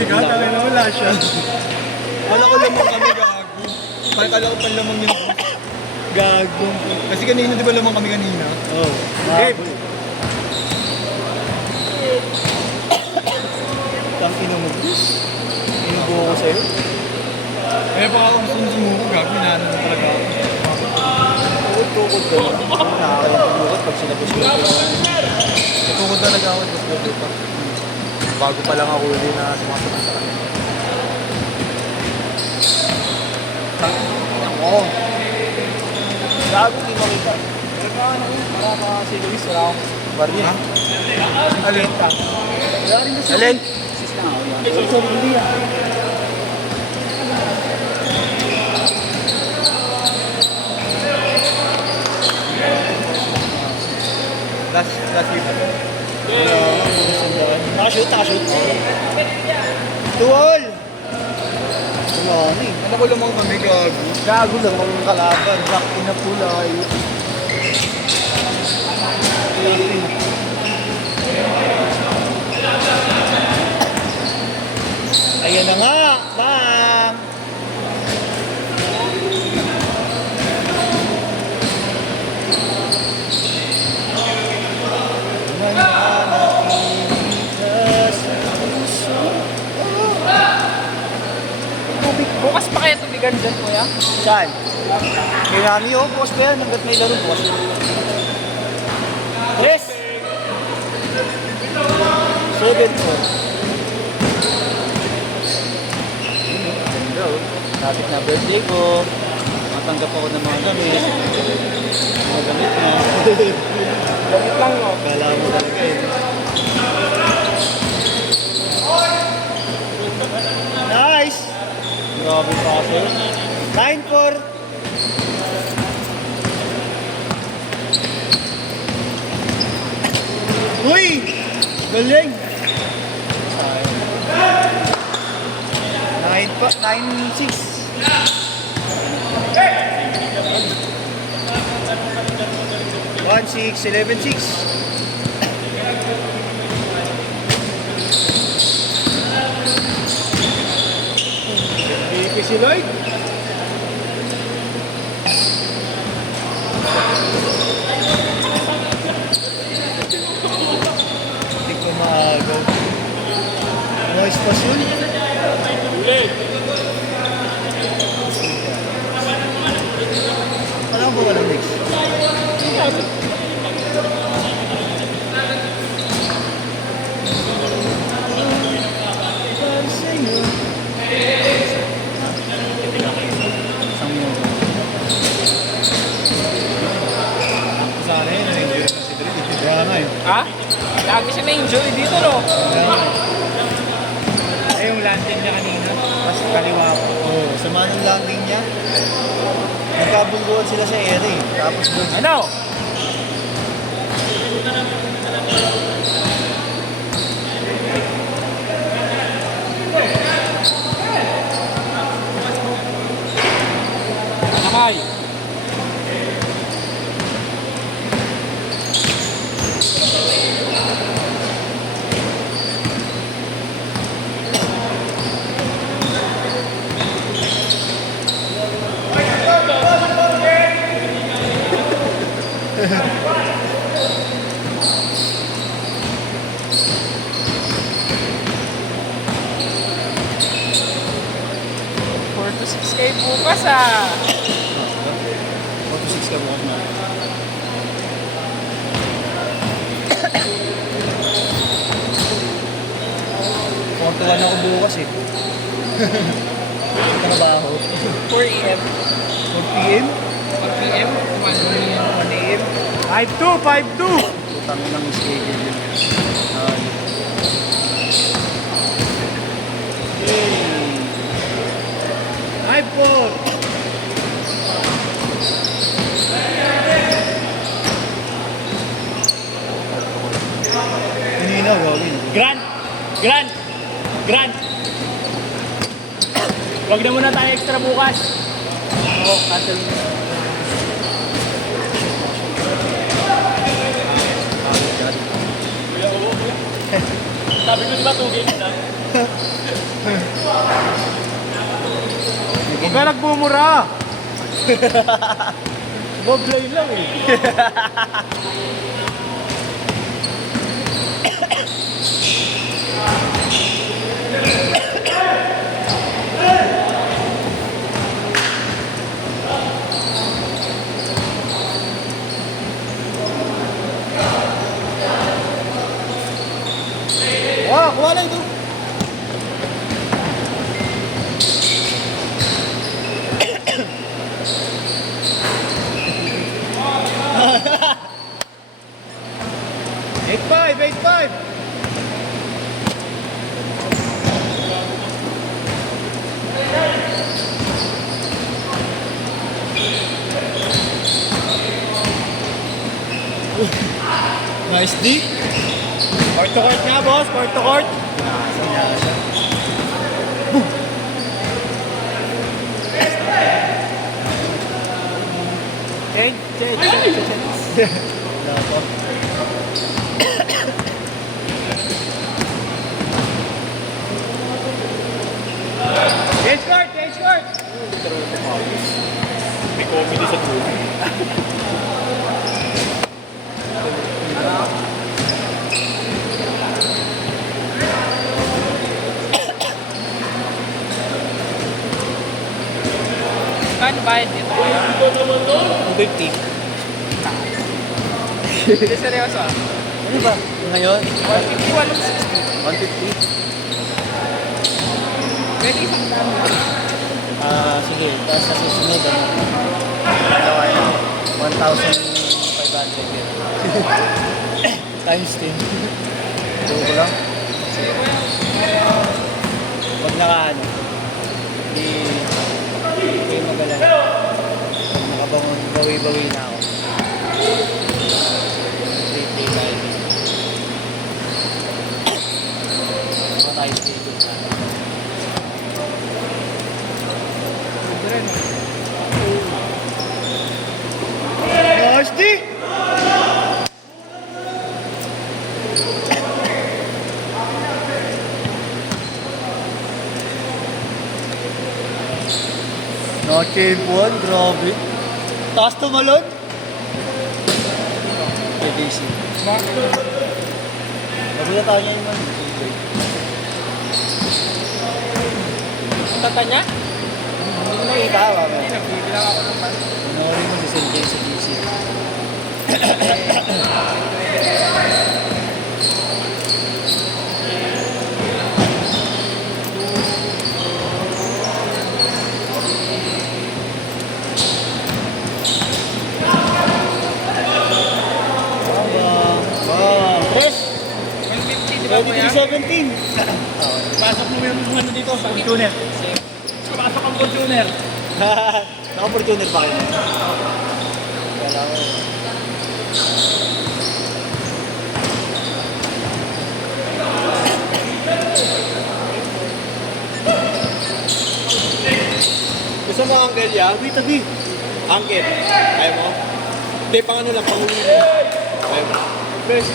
bigat, kaya na wala siya. Kala ko lamang kami, gago. Kala ko pa lamang yun. Gago. Kasi kanina, di ba lamang kami kanina? Oo. Game! Tangina mo. Inubo ko sa'yo. Kaya pa ako gusto nung sumuko, gago. Hinahanap na talaga ako. Tukod ka lang. Nakakalimutan pag sinabos ko. Tukod talaga ako. Tukod pa. Bago pa lang ako huli na sumasaman sa kanya. Tangina mo. Gago, di makita. Pero ka ano, para si Luis, wala akong barya. Ha? Alin? Wala rin na siya. Alin? Sis na ako yan. Sorry, hindi yan. Last week. Nakashoot, nakashoot. Tuwal! Tumami. Ano ko lamang kami, gago. Gago lang ang kalaban. Rock na pulay. Ayan na nga! Bang! Bukas pa kaya tubigan dyan, kuya? Saan? Kay Rami, oh, bukas pa yan. Hanggat may laro, bukas. Yes! 7-4. Lapit na birthday ko. Matanggap ako ng mga gamit. Mga gamit na. Gamit lang, no? Kala mo talaga eh. Nice! Grabe pa kasi. 9-4. Uy! Galing! 9-6. 1-6, 11-6. Si Lloyd? Hindi ko maagaw. Noise pa yun? Ulit! Alam mo ba ng next? Sana yun, na-enjoy na si Dre. Kaya nga eh. Ha? Lagi siya na-enjoy dito, no? Ay, yung landing niya kanina. Tapos kaliwa ko. Oo, sama ng landing niya. Nagkabungguan sila sa ere. Tapos doon. Ano? Nakay. to 6K bukas, ah. 4-6 ka bukas na. Portugal ako bukas eh. Trabaho. 4 AM. 4 p.m. 4 PM? 1 a.m. 5-2, 5-2! Utang lang yung schedule yun. Yay! 5-4! Kanina gawin. Grant! Grant! Grant! Huwag na muna tayo extra bukas. Oo, cancel. Sabi ko diba 2 games na? Huwag ka nagmumura. Boblay lang eh. Wow, kuha na ito. Eight five, 8-5. Nice D. Court to court na, boss. Court to court. Change court, change court. May comedy sa dulo. Kano bayad dito? 250. Hindi seryoso ah. Ano ba? Ngayon? 150, 150. Pwede isang dami. Sige. Tapos sa susunod, dalawa yan. 1,500 yun. Times 10. Tulo ko lang. Sige ko yan. Huwag nakaano. Hindi kayo magalala. Pag nakabangon, bawi-bawi na ako. Play tayo. Baka tayo schedule na. Nice D! Nakachempuan, grabe. Taas tumalon. KDC. Nagulat tayo niya yung man. Tata niya? Hindi mo nakita ba? Hindi, nagbibilang ako ng pan. Panoorin mo si Sanjay sa DC. Fresh! 150, di ba kuya? 23-17. Pasok mo yung ano dito. Fortuner. Pasok ang Fortuner. Naka-Fortuner pa kayo? Kala ko. Gusto mo uncle ya? Tabi, tabi. Uncle. Kaya mo? Hindi, pang ano lang, pang huli mo. Kaya mo? Press.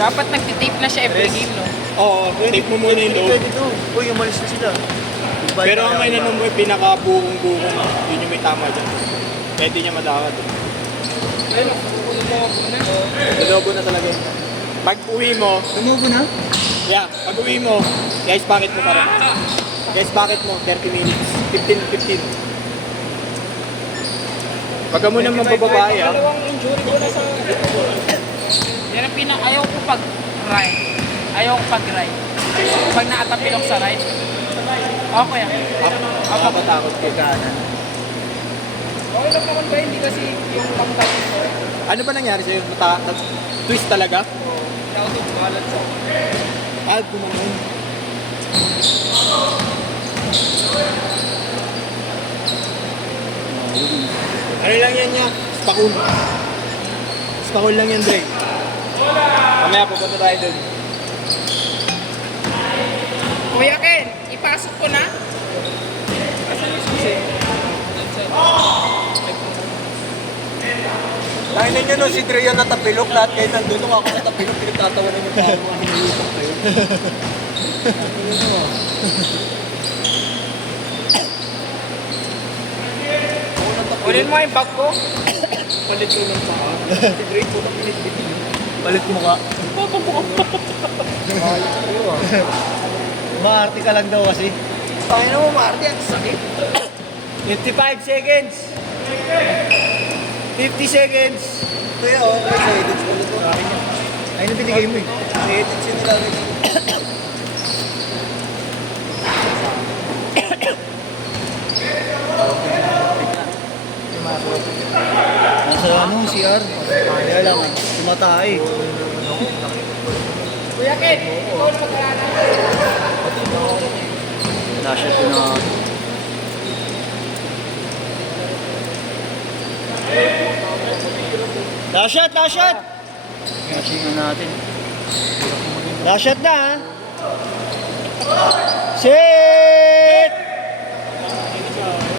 Dapat nagtitape na siya every game, no? Oo, tape mo muna yung load. Pwede to. Uy, umalis na sila. Goodbye Pero ang tayo, may diba? nanong mo, pinaka-bukong-bukong, yun yung may tama dyan. Pwede niya madakad. Pero, kukunin mo ako na. Lalobo na talaga yun. Pag uwi mo, Tumubo na? pag uwi mo, guys, bakit mo para? Guys, bakit mo? 30 minutes. 15. Pag ka muna mabababae, ah. Dalawang injury ko na sa... Yan ang ayaw ko pag-ride. Ayaw ko pag-ride. Pag nakatapilok sa ride. Okay yan. Ako patakot ko. Kanan. Okay lang naman ba? Hindi kasi yung pangkalit ko. Ano ba nangyari sa'yo? Twist talaga? Hindi ako ito balance ako. Gumanon. Ano lang yan niya? Spakul. Spakul lang yan, Dre. Mamaya pupunta tayo dun. Kuya Ken, ipasok ko na. Asan yung susi? Tingnan nyo no, si Dre yung natapilok. Lahat kayo nandun. Nung ako natapilok, pinagtatawa na yung tao. Ang hinihitok kayo. Kunin mo yung bag ko. Palit ko ng saka. Si Dre po na pinitbitin. Palit mo ka. Maarte ka lang daw kasi. Pangin mo, Marty, ang sakit. 55 seconds. 50 seconds. Kaya okay, sa edits ko nito. Ay, na binigay mo eh. Sa edits yun nilalagay ko. Nasa ano, CR. Kaya lang, tumatay. Kuya Ken, ikaw na mag-alala. Nashot ko na. Nashot! Nashot! Nashot na natin. Nashot na ha.